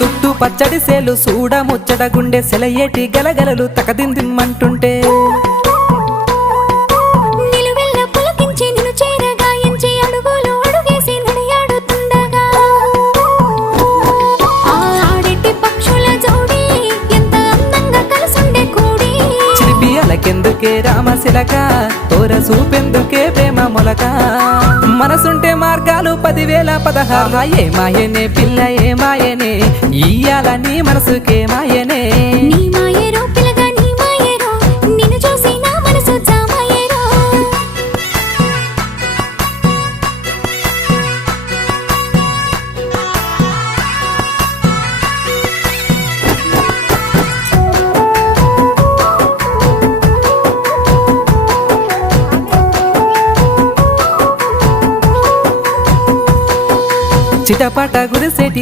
చుట్టూ పచ్చడి సేలు చూడ ముచ్చట గుండె సెలయేటి గలగలలు తకదిందిమ్మంటుంటే నిలువెల్ల పులకించి నిన్ను చేరగాయించి అడుగులు అడుగేసి నడియాడుతుండగా ఆడెట్టి పక్షుల జోడి ఎంత అందంగా కలుసుండే కూడి చిలిపి అలకెందుకే రామశిలక తోర చూపెందుకే ప్రేమ మొలక మనసుంటే మార్గాలు 10,016 ఏ మాయనే పిల్ల ఏ మాయనే ఇయ్యాల నీ మనసుకే మాయనే నీ మాయేరో పిల్లగా నీ మాయేరో నిన్ను చూసి నా మనసు జామాయేరో చిటపట గురిసేటి